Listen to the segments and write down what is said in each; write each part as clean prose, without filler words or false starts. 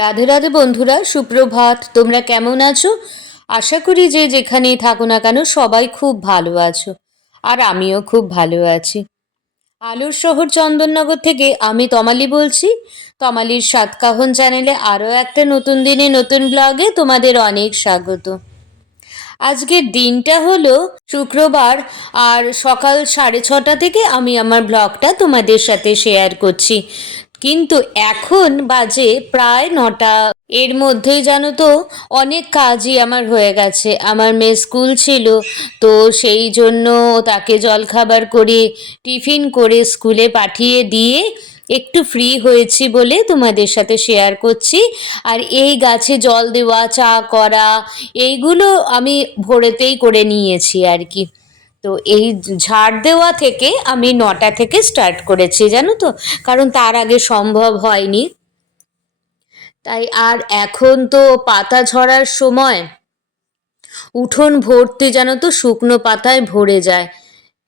রাধে রাধে বন্ধুরা, সুপ্রভাত। তোমরা কেমন আছো? আশা করি যে যেখানেই থাকো না কেন সবাই খুব ভালো আছো। আর আমিও খুব ভালো আছি। আলোর শহর চন্দননগর থেকে আমি তমালি বলছি। তমালির সাতকাহন চ্যানেলে আরও একটা নতুন দিনে নতুন ব্লগে তোমাদের অনেক স্বাগত। আজকের দিনটা হলো শুক্রবার, আর সকাল 6:30 থেকে আমি আমার ব্লগটা তোমাদের সাথে শেয়ার করছি। কিন্তু এখন বাজে প্রায় 9টা। এর মধ্যেই জানো তো অনেক কাজই আমার হয়ে গেছে। আমার মেয়ে স্কুল ছিল, তো সেই জন্য তাকে জলখাবার করে টিফিন করে স্কুলে পাঠিয়ে দিয়ে একটু ফ্রি হয়েছি বলে তোমাদের সাথে শেয়ার করছি। আর এই গাছে জল দেওয়া, চা করা, এইগুলো আমি ভোরেতেই করে নিয়েছি আর কি। তো এই ঝাড় দেওয়া থেকে আমি 9টা থেকে স্টার্ট করেছি, জানো তো, কারণ তার আগে সম্ভব হয়নি। তাই আর এখন তো পাতা ঝরার সময়, উঠোন ভর্তি জানো তো শুকনো পাতায় ভরে যায়।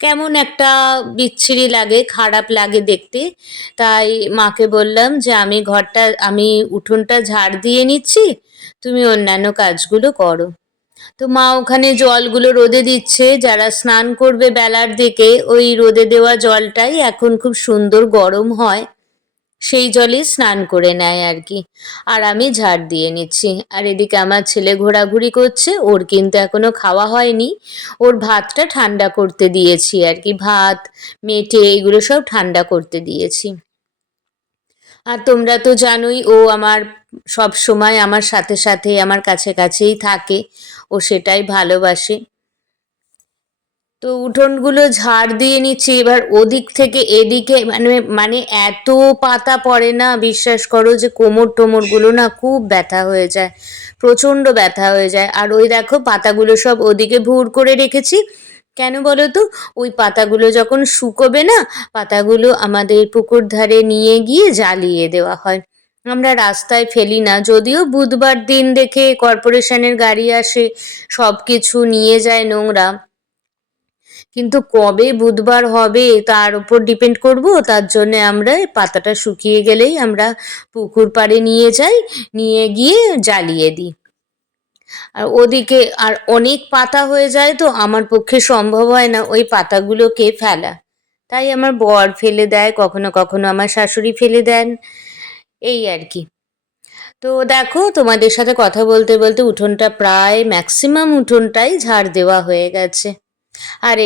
কেমন একটা বিচ্ছিরি লাগে, খারাপ লাগে দেখতে। তাই মাকে বললাম যে আমি উঠোনটা ঝাড় দিয়ে নিচ্ছি, তুমি অন্যান্য কাজগুলো করো। তো মা ওখানে জলগুলো রোদে দিচ্ছে। যারা স্নান করবে বেলার দিকে, ওই রোদে দেওয়া জলটাই এখন খুব সুন্দর গরম হয়, সেই জলে স্নান করে নেয় আর কি। আর আমি ঝাড় দিয়ে নিচ্ছি। আর এদিকে আমার ছেলে ঘোরাঘুরি করছে, ওর কিন্তু এখনো খাওয়া হয়নি। ওর ভাতটা ঠান্ডা করতে দিয়েছি আর কি, ভাত মেটে এগুলো সব ঠান্ডা করতে দিয়েছি। আর তোমরা তো জানোই, ও আমার সব সময় আমার সাথে সাথে আমার কাছে কাছেই থাকে, ও সেটাই ভালোবাসে। তো উঠোনগুলো ঝাড় দিয়ে নিচ্ছি। এবার ওদিক থেকে এদিকে মানে মানে এত পাতা পড়ে না, বিশ্বাস করো যে কোমর টোমরগুলো না খুব ব্যথা হয়ে যায়, প্রচণ্ড ব্যথা হয়ে যায়। আর ওই দেখো পাতাগুলো সব ওদিকে ভুর করে রেখেছি। কেন বলো তো? ওই পাতাগুলো যখন শুকোবে না, পাতাগুলো আমাদের পুকুর ধারে নিয়ে গিয়ে জ্বালিয়ে দেওয়া হয়। আমরা রাস্তায় ফেলি না, যদিও বুধবার দিন দেখে কর্পোরেশনের গাড়ি আসে, সব কিছু নিয়ে যায় নোংরা। কিন্তু কবে বুধবার হবে তার উপর ডিপেন্ড করব, তার জন্য আমরা এই পাতাটা শুকিয়ে গেলেই আমরা পুকুর পাড়ে নিয়ে যাই, নিয়ে গিয়ে জ্বালিয়ে দিই। আর ওদিকে আর অনেক পাতা হয়ে যায়, তো আমার পক্ষে সম্ভব হয় না ওই পাতাগুলোকে ফেলা। তাই আমার বর ফেলে দেয়, কখনো কখনো আমার শাশুড়ি ফেলে দেন, এই আর কি। তো দেখো, তোমাদের সাথে কথা বলতে বলতে উঠোনটা প্রায় ম্যাক্সিমাম উঠোনটাই ঝাড় দেওয়া হয়ে গেছে। আর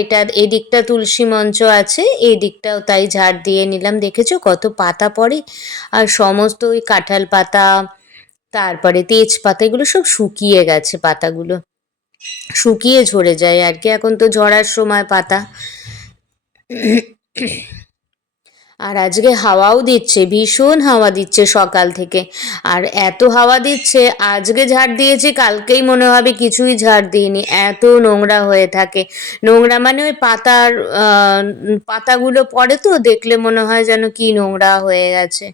এদিকটা তুলসী মঞ্চ আছে, এই দিকটাও তাই ঝাড় দিয়ে নিলাম। দেখেছো কত পাতা পড়ে? আর সমস্ত ওই কাঁঠাল পাতা, তারপরে তেজপাতা, এগুলো সব শুকিয়ে গেছে, পাতাগুলো শুকিয়ে ঝরে যায় আর কি। এখন তো ঝরার সময় পাতা। আর আজকে হাওয়াও দিচ্ছে, ভীষণ হাওয়া দিচ্ছে সকাল থেকে। আর এত হাওয়া দিচ্ছে, আজকে ঝাড় দিয়েছি, কালকেই মনে হবে কিছুই ঝাড় দিইনি, এত নোংরা হয়ে থাকে। নোংরা মানে ওই পাতাগুলো পড়ে, তো দেখলে মনে হয় যেন কি নোংরা হয়ে গেছে।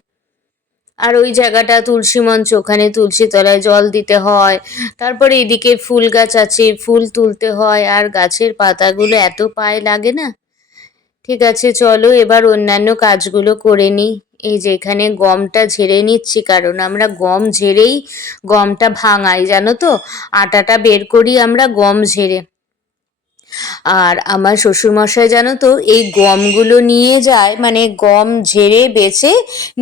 আর ওই জায়গাটা তুলসী মঞ্চ, ওখানে তুলসী তলায় জল দিতে হয়। তারপরে এদিকে ফুল গাছ আছে, ফুল তুলতে হয়, আর গাছের পাতাগুলো এত পায়ে লাগে না। ঠিক আছে, চলো এবার অন্যান্য কাজগুলো করে নিই। এই যে এখানে গমটা ঝেড়ে নিচ্ছি, কারণ আমরা গম ঝেড়েই গমটা ভাঙাই, জানো তো, আটাটা বের করি আমরা গম ঝেড়ে। আর আমার শ্বশুরমশাই জানো তো এই গমগুলো নিয়ে যায়, মানে গম ঝেড়ে বেছে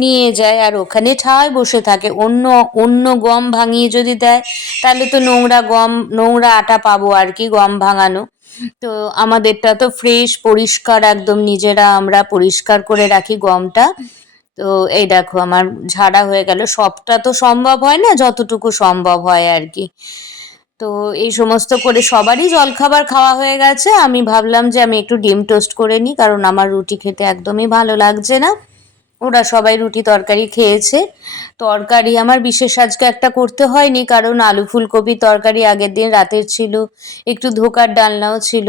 নিয়ে যায়, আর ওখানে ঠায় বসে থাকে। অন্য অন্য গম ভাঙিয়ে যদি দেয়, তাহলে তো নোংরা আটা পাবো আর কি, গম ভাঙানো। তো আমাদেরটা তো ফ্রেশ পরিষ্কার, একদম নিজেরা আমরা পরিষ্কার করে রাখি গমটা। তো এই দেখো আমার ঝাড়া হয়ে গেল। সবটা তো সম্ভব হয় না, যতটুকু সম্ভব হয় আর কি। তো এই সমস্ত করে সবারই জলখাবার খাওয়া হয়ে গেছে। আমি ভাবলাম যে আমি একটু ডিম টোস্ট করে নিই, কারণ আমার রুটি খেতে একদমই ভালো লাগছে না। ওরা সবাই রুটি তরকারি খেয়েছে। তরকারি আমার বিশেষ আজকে একটা করতে হয়নি, কারণ আলু ফুলকপি তরকারি আগের দিন রাতের ছিল, একটু ধোকার ডালনাও ছিল,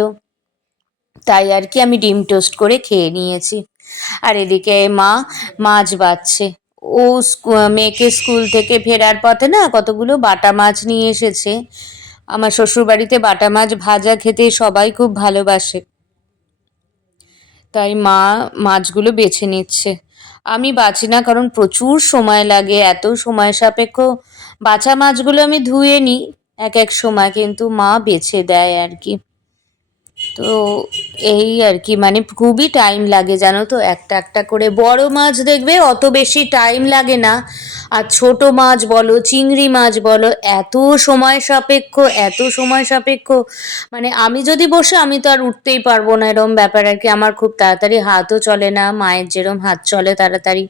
তাই আর কি আমি ডিম টোস্ট করে খেয়ে নিয়েছি। আর এদিকে মা মাছ বাছছে। ও মেয়েকে স্কুল থেকে ফেরার পথে না কতগুলো বাটা মাছ নিয়ে এসেছে। আমার শ্বশুরবাড়িতে বাটা মাছ ভাজা খেতে সবাই খুব ভালোবাসে, তাই মা মাছগুলো বেছে নিচ্ছে। আমি বাছি না, কারণ প্রচুর সময় লাগে, এত সময় সাপেক্ষ। বাছা মাছগুলো আমি ধুয়ে নিই এক এক সময়, কিন্তু মা বেছে দেয় আর কি। তো এই আর কি, মানে খুবই টাইম লাগে জানো তো, একটা একটা করে। বড় মাছ দেখবে অত বেশি টাইম লাগে না, আর ছোট মাছ বলো, চিংড়ি মাছ বলো, এত সময় সাপেক্ষ, এত সময় সাপেক্ষ। মানে আমি যদি বসে, আমি তো আর উঠতেই পারবো না, এরম ব্যাপার আর কি। আমার খুব তাড়াতাড়ি হাতও চলে না, মায়ের যেরম হাত চলে তাড়াতাড়ি।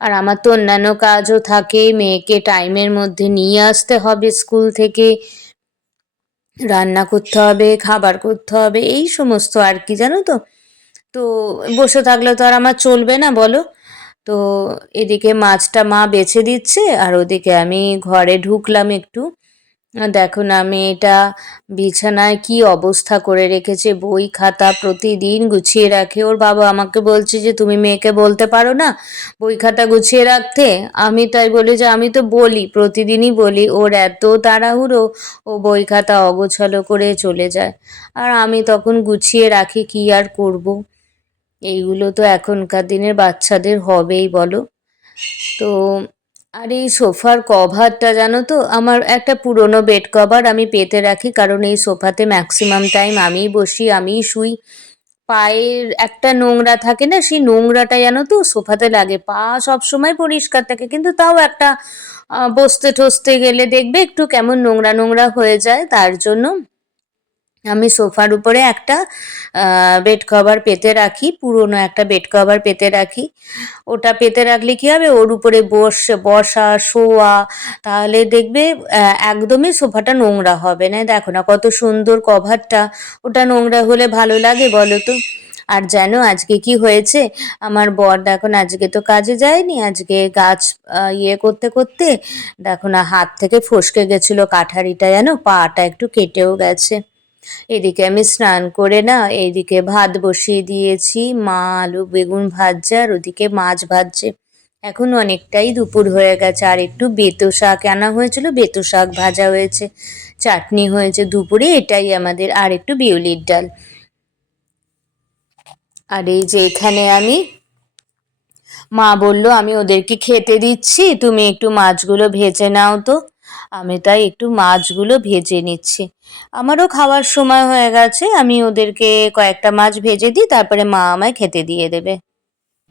আর আমার তো অন্যান্য কাজও থাকে, মেয়েকে টাইমের মধ্যে নিয়ে আসতে হবে স্কুল থেকে, রান্না করতে হবে, খাবার করতে হবে, এই সমস্ত আর কি, জানো তো। তো বসে থাকলে তো আর আমার চলবে না, বলো। তো এদিকে মাছটা মা বেছে দিচ্ছে, আর ওদিকে আমি ঘরে ঢুকলাম একটু। দেখো না, মেয়েটা বিছানায় কি অবস্থা করে রেখেছে, বই খাতা প্রতিদিন গুছিয়ে রাখে। ওর বাবা আমাকে বলছে যে তুমি মেয়েকে বলতে পারো না বই খাতা গুছিয়ে রাখতে? আমি তাই বলি যে আমি তো বলি, প্রতিদিনই বলি, ওর এত তাড়াহুড়ো, ও বই খাতা অগোছালো করে চলে যায়। আর আমি তখন গুছিয়ে রাখি, কি আর করব। এইগুলো তো এখনকার দিনের বাচ্চাদের হবেই, বলো। তো আর এই সোফার কভারটা জানো তো, আমার একটা পুরনো বেড কভার আমি পেতে রাখি, কারণ এই সোফাতে ম্যাক্সিমাম টাইম আমিই বসি, আমিই শুই। পায়ের একটা নোংরা থাকে না, সেই নোংরাটা জানো তো সোফাতে লাগে। পা সবসময় পরিষ্কার থাকে, কিন্তু তাও একটা বসতে টসতে গেলে দেখবে একটু কেমন নোংরা নোংরা হয়ে যায়। তার জন্য আমি সোফার উপরে একটা বেড কভার পেতে রাখি, পুরনো একটা বেড কভার পেতে রাখি। ওটা পেতে রাখলে কি হবে, ওর উপরে বসা শোয়া, তাহলে দেখবে একদমই সোফাটা নোংরা হবে না। দেখো না কত সুন্দর কভারটা, ওটা নোংরা হলে ভালো লাগে বলো তো। আর জানো আজকে কি হয়েছে, আমার বর দেখো না, আজকে তো কাজে যায়নি, আজকে গাছ ইয়ে করতে করতে দেখো না হাত থেকে ফসকে গেছিলো কাঠারিটা, জানো, পাটা একটু কেটেও গেছে। এদিকে আমি স্নান করে না, এইদিকে ভাত বসিয়ে দিয়েছি, মা আলু বেগুন ভাজছে, আর ওদিকে মাছ ভাজছে। এখন অনেকটাই দুপুর হয়ে গেছে, আর একটু বেতো শাক আনা হয়েছিল, বেতো শাক ভাজা হয়েছে, চাটনি হয়েছে দুপুরে, এটাই আমাদের। আর একটু বিউলির ডাল। আর এই যে এখানে আমি, মা বলল আমি ওদেরকে খেতে দিচ্ছি, তুমি একটু মাছগুলো ভেজে নাও তো। আমি তাই একটু মাছগুলো ভেজে নিচ্ছি। আমারও খাওয়ার সময় হয়ে গেছে, আমি ওদেরকে কয়েকটা মাছ ভেজে দিই, তারপরে মা আমায় খেতে দিয়ে দেবে।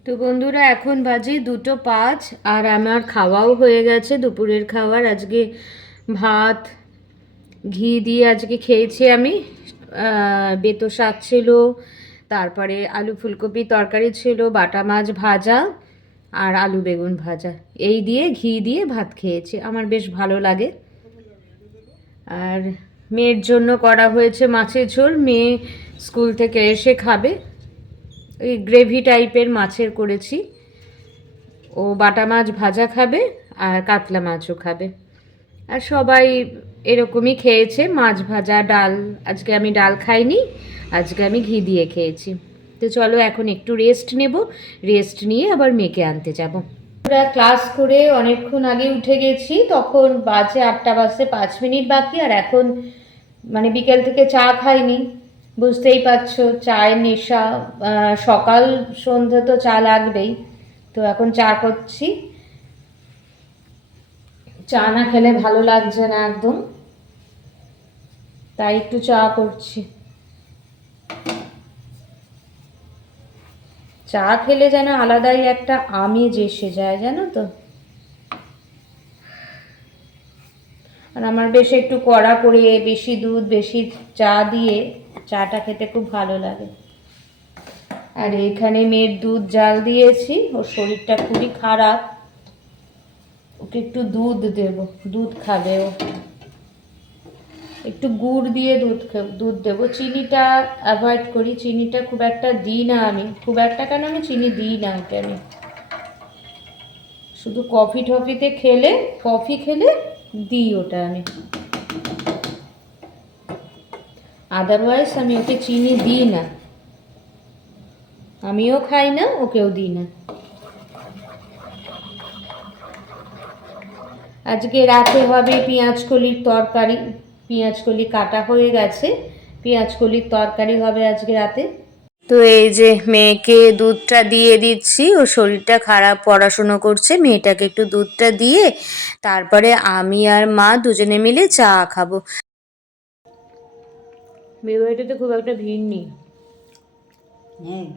তো বন্ধুরা, এখন বাজে 2:05, আর আমার খাওয়াও হয়ে গেছে, দুপুরের খাবার। আজকে ভাত ঘি দিয়ে আজকে খেয়েছি আমি। বেতো শাক ছিল, তারপরে আলু ফুলকপি তরকারি ছিল, বাটা মাছ ভাজা, আর আলু বেগুন ভাজা, এই দিয়ে ঘি দিয়ে ভাত খেয়েছি। আমার বেশ ভালো লাগে। আর মেয়ের জন্য করা হয়েছে মাছের ঝোল, মেয়ে স্কুল থেকে এসে খাবে। ওই গ্রেভি টাইপের মাছের করেছি, ও বাটা মাছ ভাজা খাবে, আর কাতলা মাছও খাবে। আর সবাই এরকমই খেয়েছে, মাছ ভাজা ডাল। আজকে আমি ডাল খাইনি, আজকে আমি ঘি দিয়ে খেয়েছি। তো চলো এখন একটু রেস্ট নেব, রেস্ট নিয়ে আবার মেয়েকে আনতে যাব। আমরা ক্লাস করে অনেকক্ষণ আগে উঠে গেছি, তখন বাজে 8টা বাজতে 5 মিনিট বাকি। আর এখন মানে বিকেল থেকে চা খাইনি, বুঝতেই পারছো চায়ের নেশা, সকাল সন্ধ্যে তো চা লাগবেই। তো এখন চা করছি, চা না খেলে ভালো লাগছে না একদম, তাই একটু চা করছি। চা খেলে যেন আলাদাই একটা আমেজ এসে যায়, জানো তো। আর আমার বেশ একটু কড়া করে, বেশি দুধ বেশি চা দিয়ে চাটা খেতে খুব ভালো লাগে। আর এখানে মেয়ের দুধ জাল দিয়েছি, ওর শরীরটা খুবই খারাপ, ওকে একটু দুধ দেব, দুধ খাবে ও। একটু গুড় দিয়ে দুধ দেবো। চিনিটা অ্যাভয়েড করি, চিনিটা খুব একটা দিই না আমি, খুব একটা কেন, আমি চিনি দিই না ওকে আমি। শুধু কফি টফিতে খেলে, কফি খেলে দিই ওটা আমি, আদারওয়াইজ আমি ওকে চিনি দিই না, আমিও খাই না, ওকেও দিই না। আজকে রাতে হবে পেঁয়াজকলির তরকারি, পেঁয়াজকলি কাটা হয়ে গেছে, পেঁয়াজকলির তরকারি হবে আজকে রাতে। তো এই যে মেয়েকে দুধটা দিয়ে দিচ্ছি, ওর শরীরটা খারাপ, পড়াশুনো করছে, মেয়েটাকে একটু দুধটা দিয়ে তারপরে আমি আর মা দুজনে মিলে চা খাবো। বিয়েবাড়িটাতে খুব একটা ভিড় নেই। হ্যাঁ,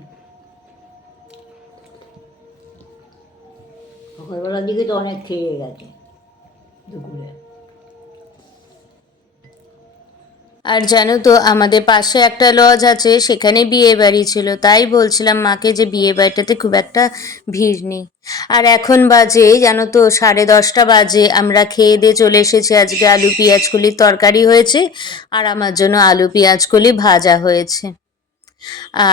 সকালবেলার দিকে তো অনেক খেয়ে গেছে দুপুরে। আর জানো তো আমাদের পাশে একটা লজ আছে, সেখানে বিয়ে বাড়ি ছিল, তাই বলছিলাম মাকে যে বিয়ে বাড়িটাতে খুব একটা ভিড় নেই। আর এখন বাজে জানো তো 10:30 বাজে, আমরা খেয়ে দিয়ে চলে এসেছি। আজকে আলু পেঁয়াজ কলির তরকারি হয়েছে আর আমার জন্য আলু পেঁয়াজ কলি ভাজা হয়েছে।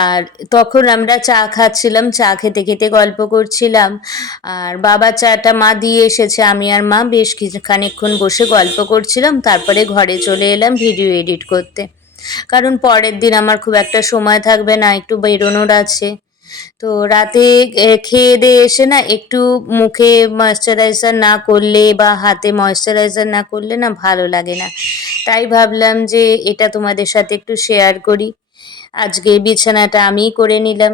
আর তখন আমরা চা খাচ্ছিলাম, চা খেতে খেতে গল্প করছিলাম। আর বাবার চাটা মা দিয়ে এসেছে, আমি আর মা বেশ খানিকক্ষণ বসে গল্প করছিলাম, তারপরে ঘরে চলে এলাম ভিডিও এডিট করতে। কারণ পরের দিন আমার খুব একটা সময় থাকবে না, একটু বেরোনোর আছে। তো রাতে খেয়ে দিয়ে এসে না একটু মুখে ময়েশ্চারাইজার না করলে বা হাতে ময়েশ্চারাইজার না করলে না ভালো লাগে না। তাই ভাবলাম যে এটা তোমাদের সাথে একটু শেয়ার করি। আজকে বিছানাটা আমিই করে নিলাম।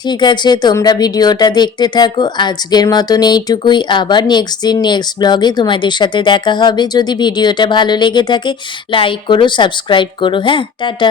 ঠিক আছে, তোমরা ভিডিওটা দেখতে থাকো। আজকের মতন এইটুকুই, আবার নেক্সট দিন নেক্সট ব্লগে তোমাদের সাথে দেখা হবে। যদি ভিডিওটা ভালো লেগে থাকে লাইক করো, সাবস্ক্রাইব করো। হ্যাঁ, টাটা।